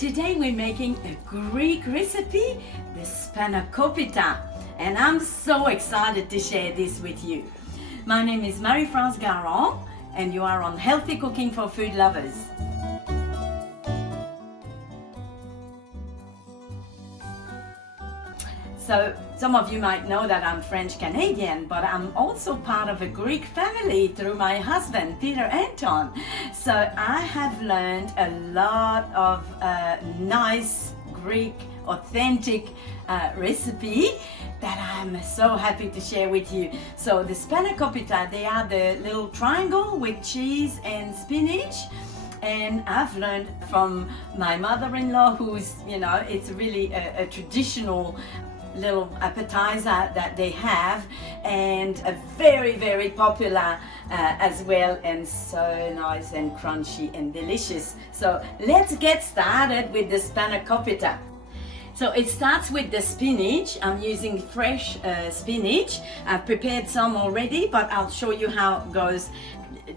Today we're making a Greek recipe, the Spanakopita, and I'm so excited to share this with you. My name is Marie-France Garon and you are on Healthy Cooking for Food Lovers. So some of you might know that I'm French-Canadian, but I'm also part of a Greek family through my husband, Peter Anton. So I have learned a lot of nice Greek authentic recipe that I'm so happy to share with you. So the Spanakopita, they are the little triangle with cheese and spinach. And I've learned from my mother-in-law, who's, it's really a traditional little appetizer that they have, and a very, very popular as well, and so nice and crunchy and delicious. So let's get started with the Spanakopita. So it starts with the spinach. I'm using fresh spinach. I've prepared some already, but I'll show you how it goes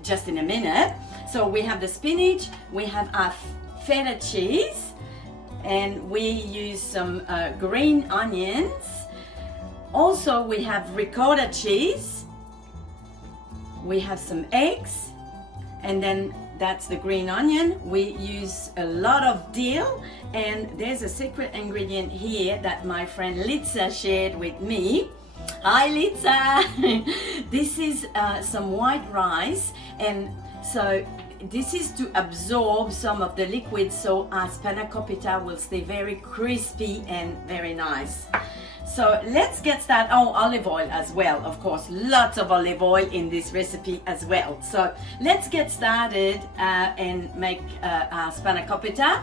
just in a minute. So we have the spinach, we have our feta cheese, and we use some green onions. Also we have ricotta cheese, we have some eggs, and then that's the green onion. We use a lot of dill, and there's a secret ingredient here that my friend Litsa shared with me. Hi Litsa! This is some white rice, and so this is to absorb some of the liquid, so our Spanakopita will stay very crispy and very nice. So let's get started. Oh, olive oil as well, of course, lots of olive oil in this recipe as well. So let's get started and make our Spanakopita.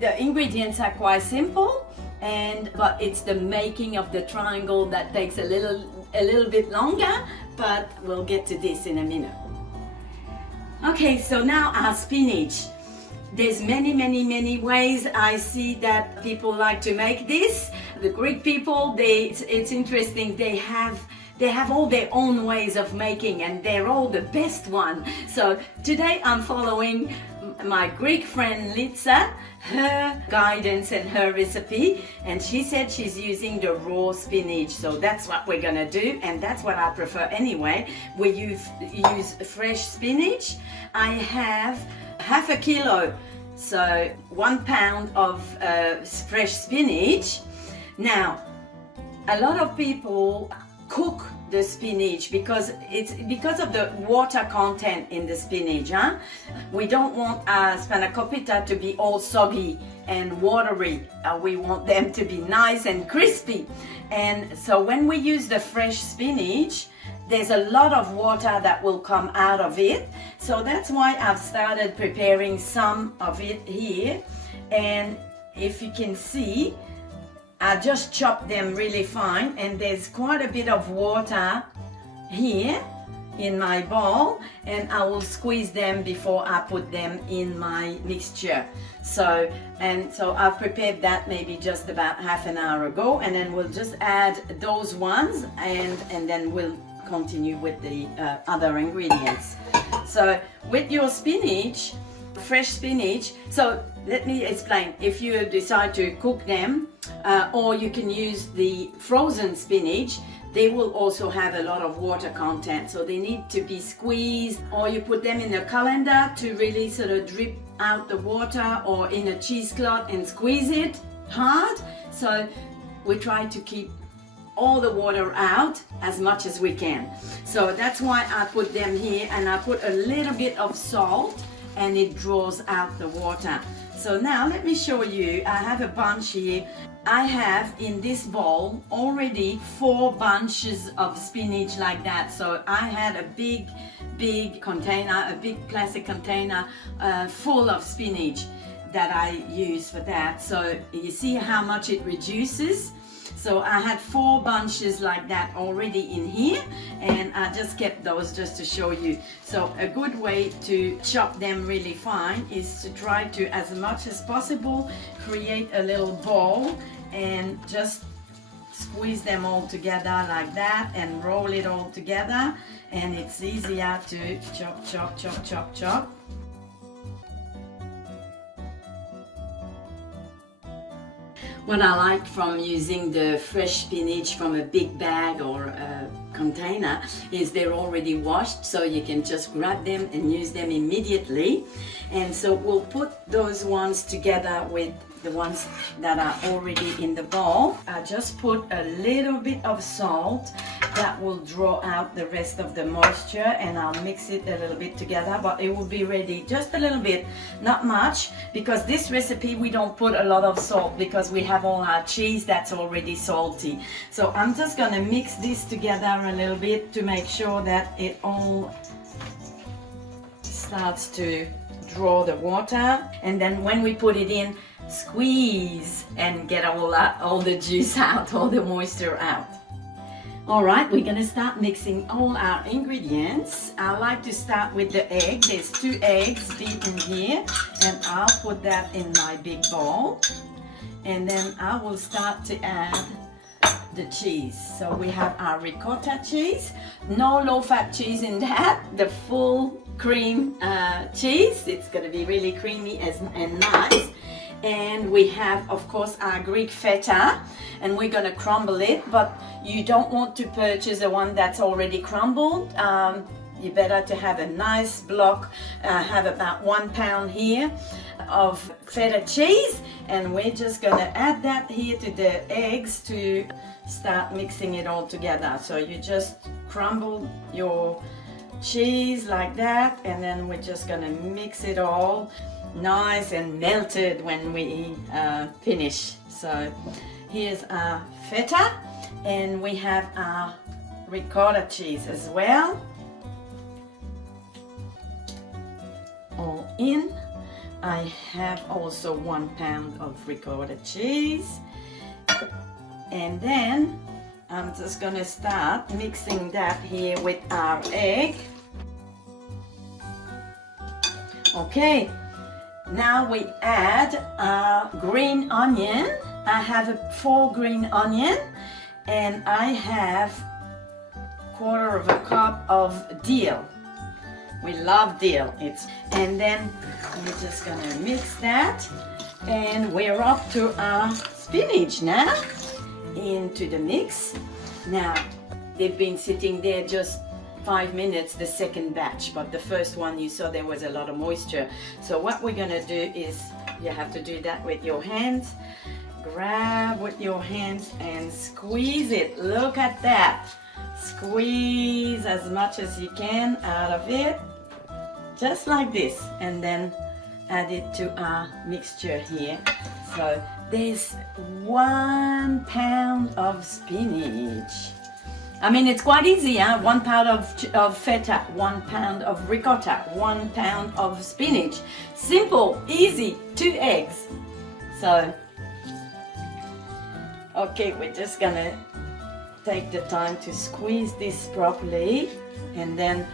The ingredients are quite simple, but it's the making of the triangle that takes a little bit longer, but we'll get to this in a minute. Okay, so now our spinach. There's many ways I see that people like to make this. The Greek people, it's interesting, they have all their own ways of making, and they're all the best one. So today I'm following my Greek friend Litsa, her guidance and her recipe, and she said she's using the raw spinach, so that's what we're gonna do, and that's what I prefer anyway. We use fresh spinach. I have half a kilo, so 1 pound of fresh spinach. Now, a lot of people cook the spinach because of the water content in the spinach. We don't want our Spanakopita to be all soggy and watery. We want them to be nice and crispy. And so when we use the fresh spinach, there's a lot of water that will come out of it. So that's why I've started preparing some of it here. And if you can see, I just chop them really fine, and there's quite a bit of water here in my bowl, and I will squeeze them before I put them in my mixture. So I've prepared that maybe just about half an hour ago, and then we'll just add those ones, and then we'll continue with the other ingredients. So with your spinach, fresh spinach, so let me explain. If you decide to cook them, or you can use the frozen spinach, they will also have a lot of water content, so they need to be squeezed, or you put them in a colander to really sort of drip out the water, or in a cheesecloth and squeeze it hard. So we try to keep all the water out as much as we can. So that's why I put them here, and I put a little bit of salt, and it draws out the water. So now let me show you. I have a bunch here. I have in this bowl already 4 bunches of spinach like that. So I had a big container, a big plastic container full of spinach that I use for that. So you see how much it reduces. So I had 4 bunches like that already in here, and I just kept those just to show you. So a good way to chop them really fine is to try to, as much as possible, create a little ball and just squeeze them all together like that and roll it all together, and it's easier to chop. What I like from using the fresh spinach from a big bag or a container is they're already washed, so you can just grab them and use them immediately. And so we'll put those ones together with the ones that are already in the bowl. I just put a little bit of salt that will draw out the rest of the moisture, and I'll mix it a little bit together, but it will be ready just a little bit, not much, because this recipe we don't put a lot of salt because we have all our cheese that's already salty. So I'm just gonna mix this together a little bit to make sure that it all starts to draw the water, and then when we put it in, squeeze and get all the juice out, all the moisture out. All right, we're gonna start mixing all our ingredients. I like to start with the egg. There's 2 eggs beaten here, and I'll put that in my big bowl. And then I will start to add the cheese. So we have our ricotta cheese, no low-fat cheese in that, the full cream cheese. It's gonna be really creamy and nice. And we have, of course, our Greek feta, and we're gonna crumble it, but you don't want to purchase the one that's already crumbled. You better to have a nice block. Have about 1 pound here of feta cheese, and we're just gonna add that here to the eggs to start mixing it all together. So you just crumble your cheese like that, and then we're just gonna mix it all nice and melted when we finish. So here's our feta, and we have our ricotta cheese as well, all in. I have also 1 pound of ricotta cheese, and then I'm just gonna start mixing that here with our egg. Okay, now we add our green onion. I have 4 green onion, and I have 1/4 cup of dill. We love dill. And then we're just gonna mix that, and we're up to our spinach now into the mix. Now they've been sitting there just 5 minutes, the second batch, but the first one you saw there was a lot of moisture. So what we're gonna do is, you have to do that with your hands. Grab with your hands and squeeze it. Look at that. Squeeze as much as you can out of it, just like this, and then add it to our mixture here. So there's 1 pound of spinach. I mean, it's quite easy, huh? 1 pound of feta, 1 pound of ricotta, 1 pound of spinach. Simple, easy, 2 eggs. So, okay, we're just gonna take the time to squeeze this properly, and then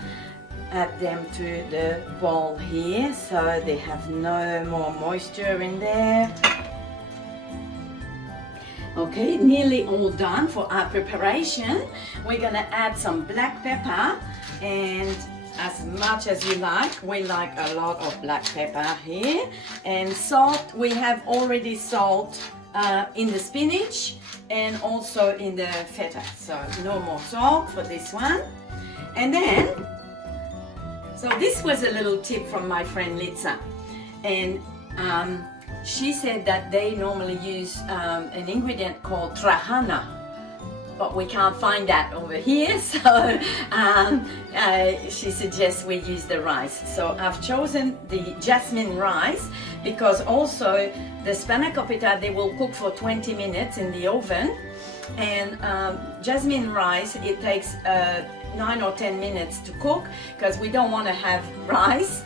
add them to the bowl here so they have no more moisture in there. Okay, nearly all done for our preparation. We're gonna add some black pepper, and as much as you like. We like a lot of black pepper here. And salt, we have already salt in the spinach and also in the feta, so no more salt for this one. And then, so this was a little tip from my friend Litsa, and she said that they normally use an ingredient called trahana, but we can't find that over here, so she suggests we use the rice. So I've chosen the jasmine rice because also the Spanakopita, they will cook for 20 minutes in the oven, and jasmine rice, it takes 9 or 10 minutes to cook, because we don't want to have rice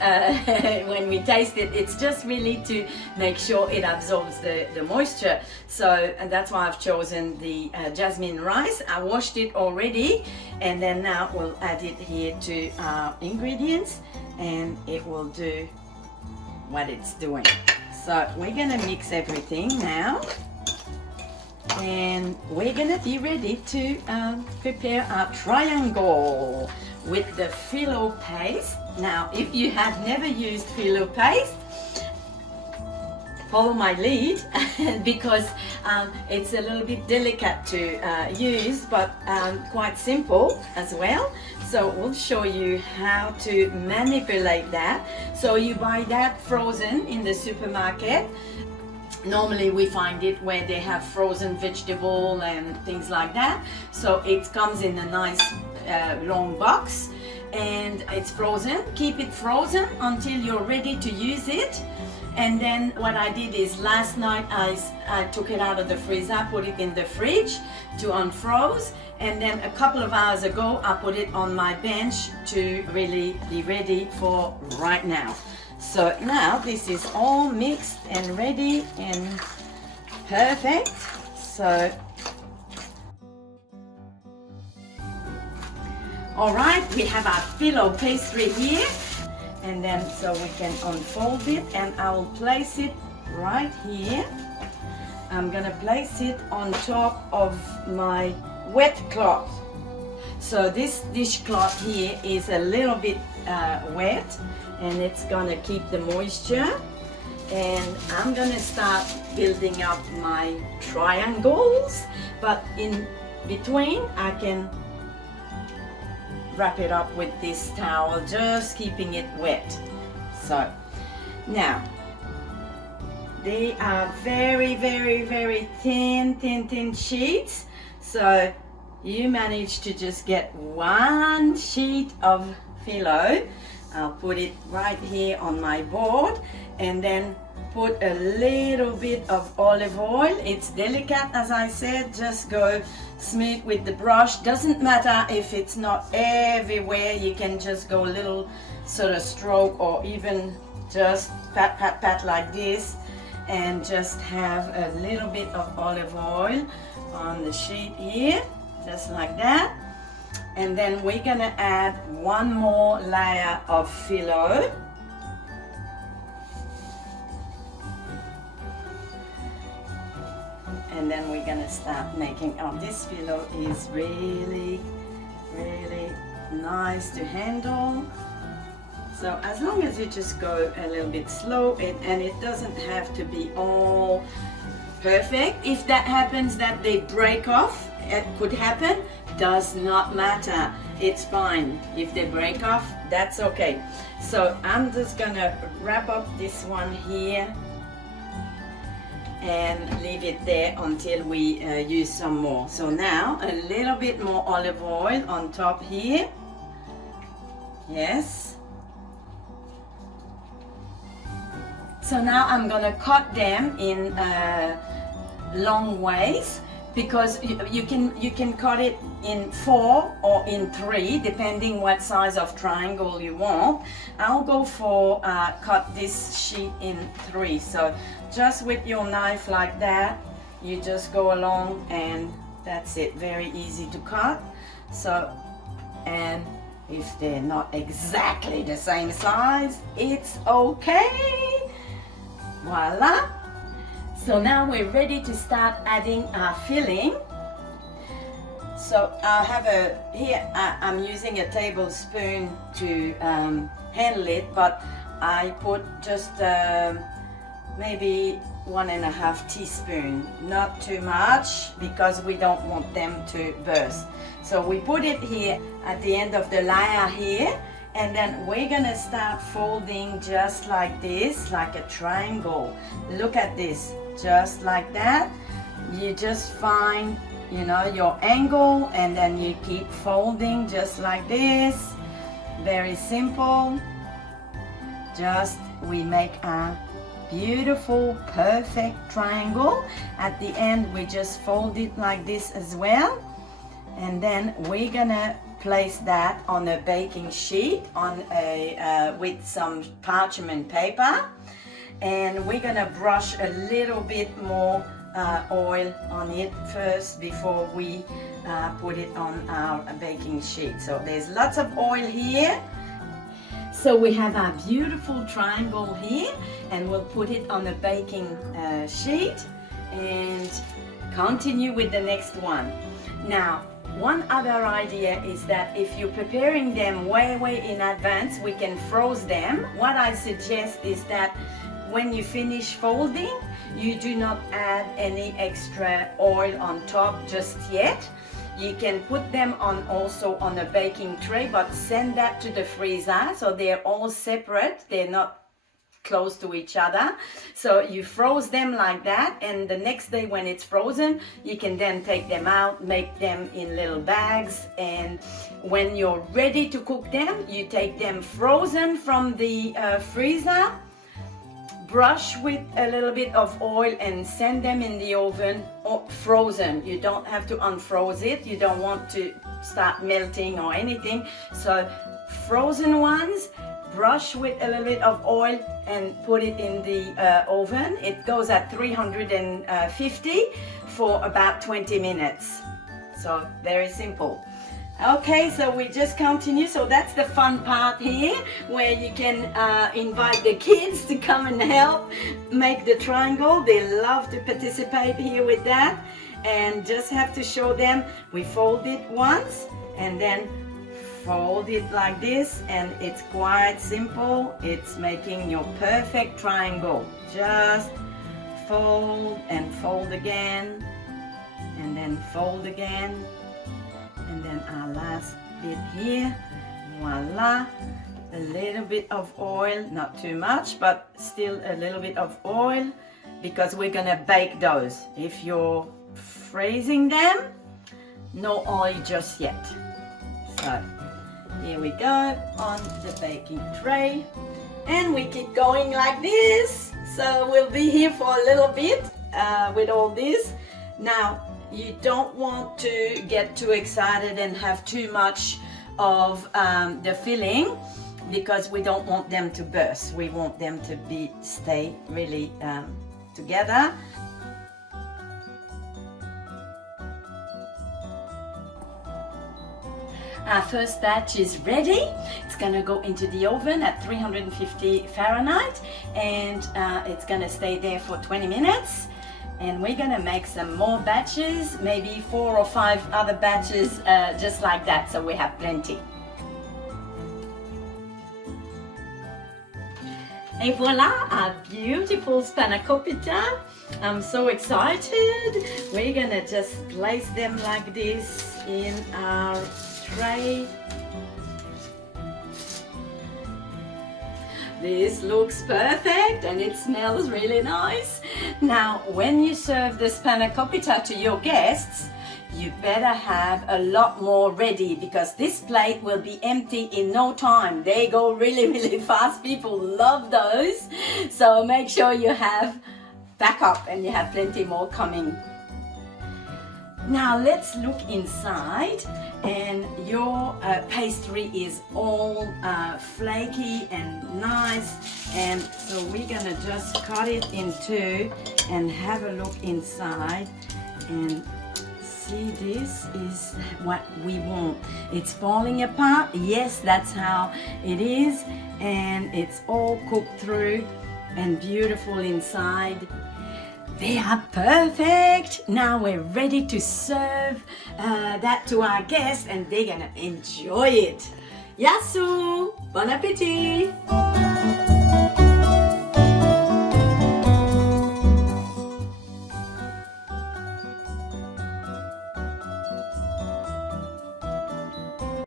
when we taste it. It's just really to make sure it absorbs the moisture. So, and that's why I've chosen the jasmine rice. I washed it already, and then now we'll add it here to our ingredients, and it will do what it's doing. So we're gonna mix everything now, and we're gonna be ready to prepare our triangle with the Phyllo paste. Now, if you have never used Phyllo paste, follow my lead because it's a little bit delicate to use, but quite simple as well. So we'll show you how to manipulate that. So you buy that frozen in the supermarket. Normally we find it where they have frozen vegetable and things like that. So it comes in a nice long box and it's frozen. Keep it frozen until you're ready to use it. And then what I did is last night I took it out of the freezer, put it in the fridge to unfroze, and then a couple of hours ago I put it on my bench to really be ready for right now. So now this is all mixed and ready and perfect. So all right, we have our Phyllo pastry here, and then so we can unfold it, and I will place it right here. I'm gonna place it on top of my wet cloth. So this dishcloth here is a little bit wet, and it's gonna keep the moisture. And I'm gonna start building up my triangles, but in between I can wrap it up with this towel, just keeping it wet. So now they are very thin sheets. So you managed to just get one sheet of Phyllo. I'll put it right here on my board, and then put a little bit of olive oil. It's delicate, as I said, just go smooth with the brush. Doesn't matter if it's not everywhere, you can just go a little sort of stroke, or even just pat like this, and just have a little bit of olive oil on the sheet here, just like that. And then we're gonna add one more layer of Phyllo. And then we're gonna start making, this Phyllo is really nice to handle. So as long as you just go a little bit slow, and it doesn't have to be all perfect. If that happens that they break off, it could happen, does not matter, it's fine. If they break off, that's okay. So I'm just gonna wrap up this one here and leave it there until we use some more. So now a little bit more olive oil on top here. Yes. So now I'm gonna cut them in long ways, because you can cut it in 4 or in 3, depending what size of triangle you want. I'll go for cut this sheet in 3. So just with your knife like that, you just go along, and that's it. Very easy to cut. So, and if they're not exactly the same size, it's okay. Voila. So now we're ready to start adding our filling. So I have I'm using a tablespoon to handle it, but I put just maybe 1.5 teaspoons, not too much, because we don't want them to burst. So we put it here at the end of the layer here, and then we're gonna start folding just like this, like a triangle. Look at this, just like that. You just find, you know, your angle, and then you keep folding just like this. Very simple. Just we make a beautiful, perfect triangle. At the end, we just fold it like this as well, and then we're gonna place that on a baking sheet on a with some parchment paper, and we're gonna brush a little bit more oil on it first before we put it on our baking sheet. So there's lots of oil here. So we have our beautiful triangle here, and we'll put it on a baking sheet and continue with the next one. Now, one other idea is that if you're preparing them way in advance, we can freeze them. What I suggest is that when you finish folding, you do not add any extra oil on top just yet. You can put them on also on a baking tray, but send that to the freezer so they're all separate. They're not close to each other. So you froze them like that, and the next day when it's frozen, you can then take them out, make them in little bags, and when you're ready to cook them, you take them frozen from the freezer, brush with a little bit of oil and send them in the oven frozen. You don't have to unfroze it. You don't want to start melting or anything. So frozen ones, brush with a little bit of oil and put it in the oven. It goes at 350 for about 20 minutes. So very simple. Okay, so we just continue. So that's the fun part here, where you can invite the kids to come and help make the triangle. They love to participate here with that, and just have to show them. We fold it once and then fold it like this, and it's quite simple. It's making your perfect triangle. Just fold and fold again, and then fold again. And then our last bit here, voila, a little bit of oil, not too much, but still a little bit of oil, because we're gonna bake those. If you're freezing them, no oil just yet. So here we go on the baking tray, and we keep going like this. So we'll be here for a little bit with all this. Now, you don't want to get too excited and have too much of the filling, because we don't want them to burst. We want them to stay really together. Our first batch is ready. It's gonna go into the oven at 350 Fahrenheit, and it's gonna stay there for 20 minutes. And we're gonna make some more batches, maybe 4 or 5 other batches just like that, so we have plenty. Et voila, our beautiful Spanakopita. I'm so excited. We're gonna just place them like this in our tray. This looks perfect and it smells really nice. Now, when you serve the Spanakopita to your guests, you better have a lot more ready, because this plate will be empty in no time. They go really, really fast. People love those. So make sure you have backup and you have plenty more coming. Now let's look inside, and your pastry is all flaky and nice, and so we're gonna just cut it in two and have a look inside and see. This is what we want. It's falling apart. Yes, that's how it is, and it's all cooked through and beautiful inside. They are perfect. Now we're ready to serve that to our guests, and they're gonna enjoy it. Yasu, bon appétit!